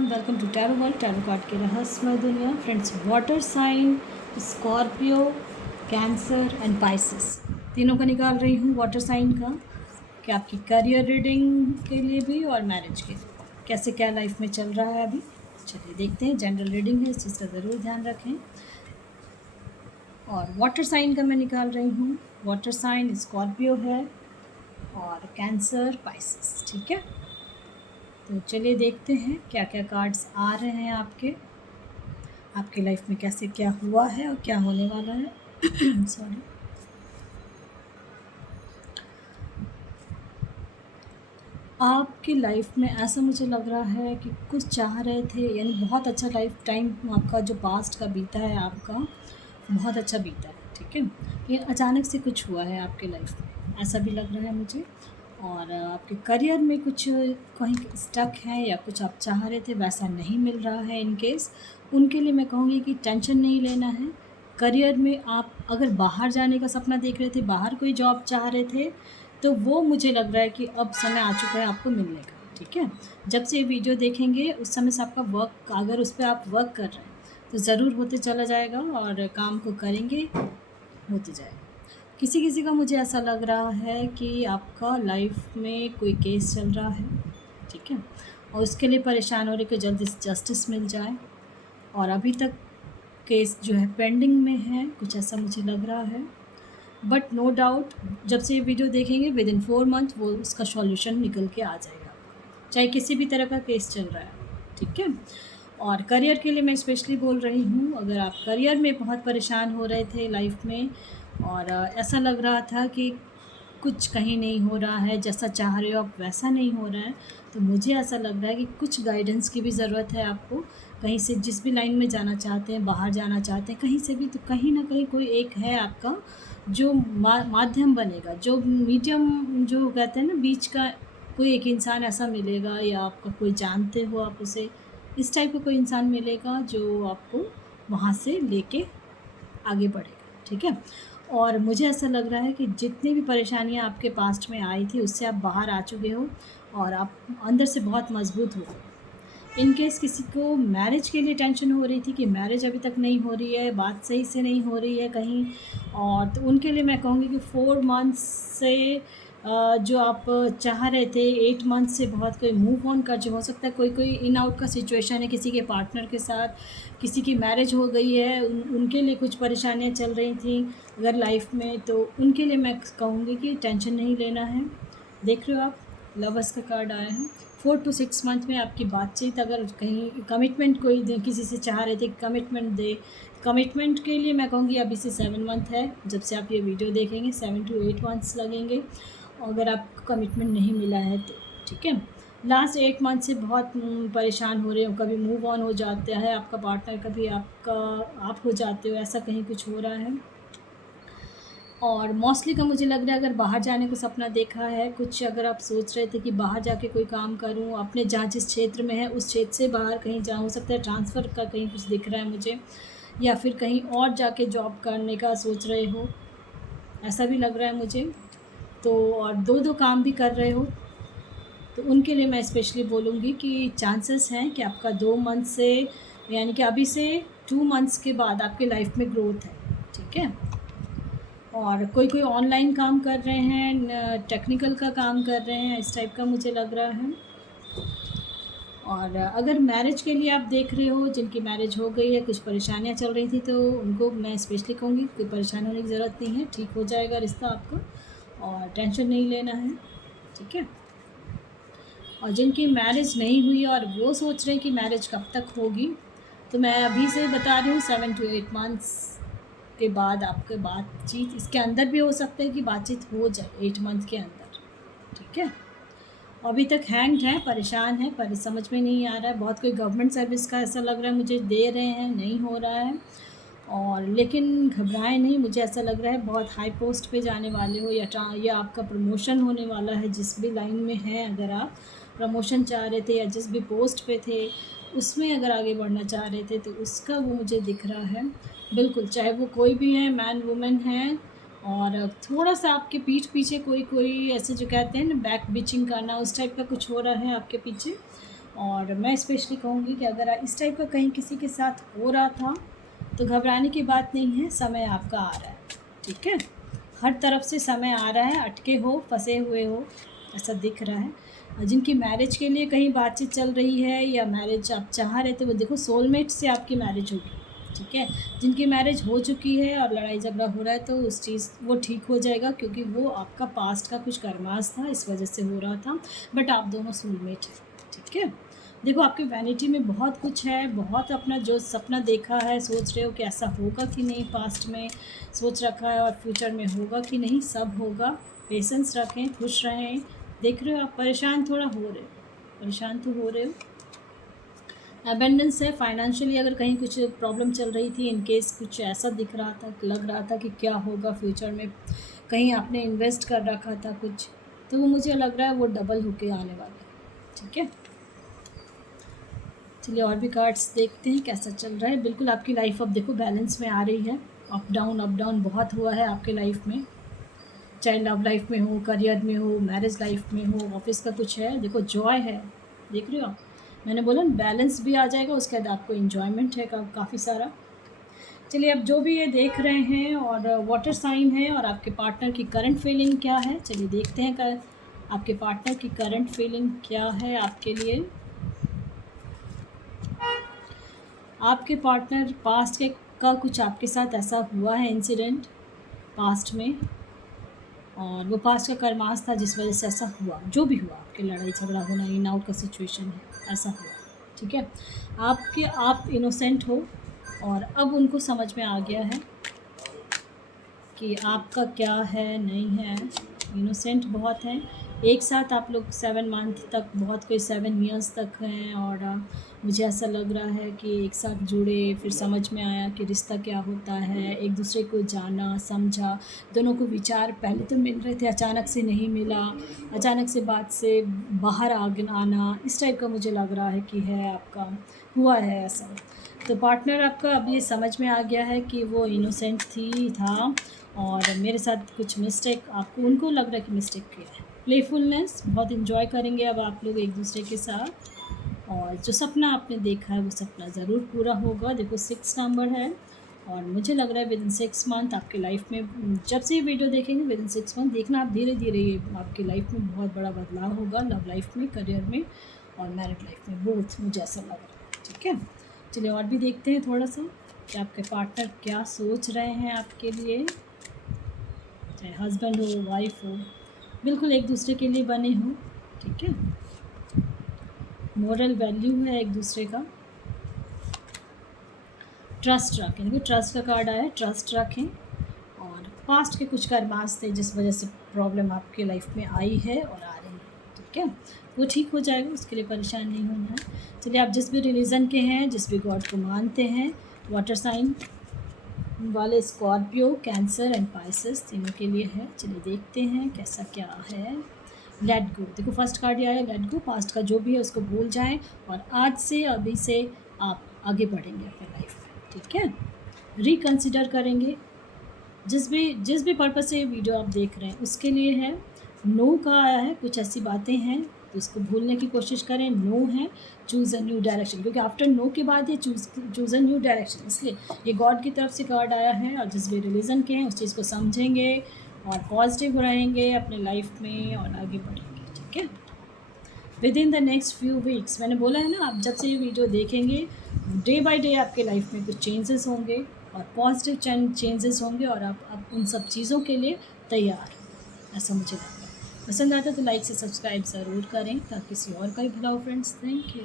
Everyone, welcome to tarot world. Tarot card के रहस्यमय दुनिया। Friends, water sign, Scorpio, Cancer and Pisces तीनों का निकाल रही हूँ। वाटर साइन का कि आपकी करियर रीडिंग के लिए भी और मैरिज के लिए कैसे क्या लाइफ में चल रहा है अभी। चलिए देखते हैं। जनरल रीडिंग है, इस चीज़ का ज़रूर ध्यान रखें। और वाटर साइन का मैं निकाल रही हूँ। वाटर साइन स्कॉर्पियो है और कैंसर पाइसिस। ठीक है, तो चलिए देखते हैं क्या क्या कार्ड्स आ रहे हैं आपके लाइफ में, कैसे क्या हुआ है और क्या होने वाला है। सॉरी। आपकी लाइफ में ऐसा मुझे लग रहा है कि कुछ चाह रहे थे, यानी बहुत अच्छा लाइफ टाइम आपका जो पास्ट का बीता है, आपका बहुत अच्छा बीता है। ठीक है, ये अचानक से कुछ हुआ है आपके लाइफ में, ऐसा भी लग रहा है मुझे। और आपके करियर में कुछ कहीं स्टक है या कुछ आप चाह रहे थे वैसा नहीं मिल रहा है। इन केस उनके लिए मैं कहूँगी कि टेंशन नहीं लेना है। करियर में आप अगर बाहर जाने का सपना देख रहे थे, बाहर कोई जॉब चाह रहे थे, तो वो मुझे लग रहा है कि अब समय आ चुका है आपको मिलने का। ठीक है, जब से ये वीडियो देखेंगे उस समय से आपका वर्क, अगर उस पर आप वर्क कर रहे हैं तो ज़रूर होते चला जाएगा और काम को करेंगे, होते जाएगा। किसी किसी का मुझे ऐसा लग रहा है कि आपका लाइफ में कोई केस चल रहा है। ठीक है, और उसके लिए परेशान हो रहे कि जल्दी जस्टिस मिल जाए, और अभी तक केस जो है पेंडिंग में है, कुछ ऐसा मुझे लग रहा है। बट नो डाउट जब से ये वीडियो देखेंगे विद इन 4 मंथ वो उसका सॉल्यूशन निकल के आ जाएगा, चाहे किसी भी तरह का केस चल रहा है। ठीक है, और करियर के लिए मैं स्पेशली बोल रही हूँ। अगर आप करियर में बहुत परेशान हो रहे थे लाइफ में और ऐसा लग रहा था कि कुछ कहीं नहीं हो रहा है, जैसा चाह रहे हो आप वैसा नहीं हो रहा है, तो मुझे ऐसा लग रहा है कि कुछ गाइडेंस की भी ज़रूरत है आपको। कहीं से जिस भी लाइन में जाना चाहते हैं, बाहर जाना चाहते हैं, कहीं से भी, तो कहीं ना कहीं कोई एक है आपका जो माध्यम बनेगा, जो मीडियम, जो कहते हैं ना बीच का, कोई एक इंसान ऐसा मिलेगा, या आपका कोई जानते हो आप उसे, इस टाइप का कोई इंसान मिलेगा जो आपको वहाँ से लेके आगे बढ़ेगा। ठीक है, और मुझे ऐसा लग रहा है कि जितनी भी परेशानियाँ आपके पास्ट में आई थी उससे आप बाहर आ चुके हो और आप अंदर से बहुत मजबूत हो गए। इन केस किसी को मैरिज के लिए टेंशन हो रही थी कि मैरिज अभी तक नहीं हो रही है, बात सही से नहीं हो रही है कहीं, और तो उनके लिए मैं कहूँगी कि 4 मंथ्स से जो आप चाह रहे थे, 8 मंथ से बहुत कोई मूव ऑन कर, जो हो सकता है कोई कोई इन आउट का सिचुएशन है किसी के पार्टनर के साथ, किसी की मैरिज हो गई है, उनके लिए कुछ परेशानियाँ चल रही थी अगर लाइफ में, तो उनके लिए मैं कहूँगी कि टेंशन नहीं लेना है। देख रहे हो आप, लवर्स का कार्ड आया है। 4 to 6 मंथ में आपकी बातचीत, अगर कहीं कमिटमेंट कोई किसी से चाह रहे थे कमिटमेंट दे, कमिटमेंट के लिए मैं कहूँगी अभी से 7 मंथ है, जब से आप ये वीडियो देखेंगे 7 to 8 मंथ्स लगेंगे अगर आपको कमिटमेंट नहीं मिला है तो। ठीक है, लास्ट 8 मंथ से बहुत परेशान हो रहे हो, कभी मूव ऑन हो जाता है आपका पार्टनर, कभी आप हो जाते हो, ऐसा कहीं कुछ हो रहा है। और मोस्टली का मुझे लग रहा है अगर बाहर जाने का सपना देखा है कुछ, अगर आप सोच रहे थे कि बाहर जाके कोई काम करूं, अपने जहाँ जिस क्षेत्र में है उस क्षेत्र से बाहर कहीं जा, हो सकता है ट्रांसफ़र का कहीं कुछ दिख रहा है मुझे, या फिर कहीं और जाके जॉब करने का सोच रहे हो, ऐसा भी लग रहा है मुझे। तो और दो दो काम भी कर रहे हो, तो उनके लिए मैं स्पेशली बोलूँगी कि चांसेस हैं कि आपका 2 मंथ से, यानी कि अभी से 2 मंथ्स के बाद आपके लाइफ में ग्रोथ है। ठीक है, और कोई कोई ऑनलाइन काम कर रहे हैं, टेक्निकल का काम कर रहे हैं, इस टाइप का मुझे लग रहा है। और अगर मैरिज के लिए आप देख रहे हो, जिनकी मैरिज हो गई है, कुछ परेशानियां चल रही थी, तो उनको मैं स्पेशली कहूँगी कोई परेशान होने की ज़रूरत नहीं है, ठीक हो जाएगा रिश्ता आपका, और टेंशन नहीं लेना है। ठीक है, और जिनकी मैरिज नहीं हुई और वो सोच रहे हैं कि मैरिज कब तक होगी, तो मैं अभी से बता रही हूँ 7 to 8 मंथ्स के बाद आपके बातचीत, इसके अंदर भी हो सकता है कि बातचीत हो जाए 8 मंथ के अंदर। ठीक है, अभी तक हैंग्ड है, परेशान है, पर समझ में नहीं आ रहा है, बहुत कोई गवर्नमेंट सर्विस का ऐसा लग रहा है मुझे, दे रहे हैं, नहीं हो रहा है। और लेकिन घबराएं नहीं, मुझे ऐसा लग रहा है बहुत हाई पोस्ट पे जाने वाले हो, या आपका प्रमोशन होने वाला है, जिस भी लाइन में है, अगर आप प्रमोशन चाह रहे थे या जिस भी पोस्ट पे थे उसमें अगर आगे बढ़ना चाह रहे थे, तो उसका वो मुझे दिख रहा है बिल्कुल, चाहे वो कोई भी है, मैन वुमेन है। और थोड़ा सा आपके पीठ पीछे कोई कोई ऐसे जो कहते हैं ना बैक बिचिंग करना, उस टाइप का कुछ हो रहा है आपके पीछे। और मैं स्पेशली कहूँगी कि अगर इस टाइप का कहीं किसी के साथ हो रहा था तो घबराने की बात नहीं है, समय आपका आ रहा है, ठीक है। हर तरफ से समय आ रहा है, अटके हो, फंसे हुए हो, ऐसा दिख रहा है। जिनकी मैरिज के लिए कहीं बातचीत चल रही है या मैरिज आप चाह रहे थे, वो देखो सोलमेट से आपकी मैरिज होगी, ठीक है। जिनकी मैरिज हो चुकी है और लड़ाई झगड़ा हो रहा है तो उस चीज़ वो ठीक हो जाएगा, क्योंकि वो आपका पास्ट का कुछ कर्मास था, इस वजह से हो रहा था। बट आप दोनों सोलमेट हैं, ठीक है। देखो आपकी वैनिटी में बहुत कुछ है, बहुत अपना जो सपना देखा है, सोच रहे हो कि ऐसा होगा कि नहीं, पास्ट में सोच रखा है और फ्यूचर में होगा कि नहीं, सब होगा। पेशेंस रखें, खुश रहें। देख रहे हो आप परेशान थोड़ा हो रहे हो, परेशान तो हो रहे हो। अबेंडेंस है, फाइनेंशियली अगर कहीं कुछ प्रॉब्लम चल रही थी, इन केस कुछ ऐसा दिख रहा था, लग रहा था कि क्या होगा फ्यूचर में, कहीं आपने इन्वेस्ट कर रखा था कुछ, तो वो मुझे लग रहा है वो डबल होके आने वाला है, ठीक है। चलिए और भी कार्ड्स देखते हैं कैसा चल रहा है। बिल्कुल आपकी लाइफ अब देखो बैलेंस में आ रही है। अप डाउन बहुत हुआ है आपके लाइफ में, चाहे लव लाइफ में हो, करियर में हो, मैरिज लाइफ में हो, ऑफिस का कुछ है, देखो जॉय है, देख रहे हो आप। मैंने बोला ना बैलेंस भी आ जाएगा, उसके बाद आपको इन्जॉयमेंट है काफ़ी सारा। चलिए अब जो भी ये देख रहे हैं, और वाटर साइन है और आपके पार्टनर की करंट फीलिंग क्या है, चलिए देखते हैं आपके पार्टनर की करंट फीलिंग क्या है आपके लिए। आपके पार्टनर पास्ट के का कुछ आपके साथ ऐसा हुआ है इंसिडेंट पास्ट में, और वो पास्ट का कर्मास था जिस वजह से ऐसा हुआ, जो भी हुआ आपके लड़ाई झगड़ा होना, इन आउट का सिचुएशन है, ऐसा हुआ, ठीक है। आप इनोसेंट हो और अब उनको समझ में आ गया है कि आपका क्या है नहीं है। इनोसेंट बहुत हैं, एक साथ आप लोग 7 मंथ तक, बहुत कोई 7 ईयर्स तक हैं, और मुझे ऐसा लग रहा है कि एक साथ जुड़े, फिर समझ में आया कि रिश्ता क्या होता है, एक दूसरे को जाना समझा, दोनों को विचार पहले तो मिल रहे थे, अचानक से नहीं मिला, अचानक से बात से बाहर आना, इस टाइप का मुझे लग रहा है कि है आपका, हुआ है ऐसा। तो पार्टनर आपका अब ये समझ में आ गया है कि वो इनोसेंट था और मेरे साथ कुछ मिस्टेक, आपको उनको लग रहा है कि मिस्टेक किया है। प्लेफुलनेस बहुत इन्जॉय करेंगे अब आप लोग एक दूसरे के साथ, और जो सपना आपने देखा है वो सपना ज़रूर पूरा होगा। देखो 6 नंबर है, और मुझे लग रहा है विद इन 6 मंथ आपके लाइफ में, जब से ये वीडियो देखेंगे विद इन 6 मंथ देखना आप, धीरे धीरे ये आपकी लाइफ में बहुत बड़ा बदलाव होगा, लव लाइफ में, करियर में और मैरिड लाइफ में, बोथ मुझे ऐसा लग रहा है, ठीक है। चलिए और भी देखते हैं थोड़ा सा कि आपके पार्टनर क्या सोच रहे हैं आपके लिए, चाहे हस्बैंड हो, वाइफ हो, बिल्कुल एक दूसरे के लिए बने हो, ठीक है। मोरल वैल्यू है एक दूसरे का, ट्रस्ट रखें, देखो ट्रस्ट का कार्ड आया है, ट्रस्ट रखें। और पास्ट के कुछ कर्मास थे जिस वजह से प्रॉब्लम आपके लाइफ में आई है और आ रही है, ठीक है, वो ठीक हो जाएगा, उसके लिए परेशान नहीं होना है। चलिए आप जिस भी रिलीजन के हैं, जिस भी गॉड को मानते हैं, वाटर साइन वाले स्कॉर्पियो, कैंसर एंड पाइसेस तीनों के लिए है। चलिए देखते हैं कैसा क्या है। लेट गो, देखो फर्स्ट कार्ड ये आया, लेट गो, पास्ट का जो भी है उसको भूल जाएं और आज से अभी से आप आगे बढ़ेंगे अपने लाइफ में, ठीक है। रिकंसिडर करेंगे, जिस भी पर्पज़ से ये वीडियो आप देख रहे हैं उसके लिए है। नो का आया है, कुछ ऐसी बातें हैं तो उसको भूलने की कोशिश करें, नो है, चूज़ अ न्यू डायरेक्शन, क्योंकि आफ्टर नो के बाद ये चूज़ अ न्यू डायरेक्शन, इसलिए ये गॉड की तरफ से कार्ड आया है। और जिस भी रिलीजन के हैं उस चीज़ को समझेंगे और पॉजिटिव रहेंगे अपने लाइफ में और आगे बढ़ेंगे, ठीक है। With in the next few weeks, मैंने बोला है ना, आप जब से ये वीडियो देखेंगे डे बाय डे आपके लाइफ में कुछ चेंजेस होंगे और पॉजिटिव चेंजेस होंगे, और आप उन सब चीज़ों के लिए तैयार हैं, ऐसा मुझे लगता है। पसंद आता है तो लाइक से सब्सक्राइब ज़रूर करें ताकि किसी और का भी भला हो फ्रेंड्स। Thank you.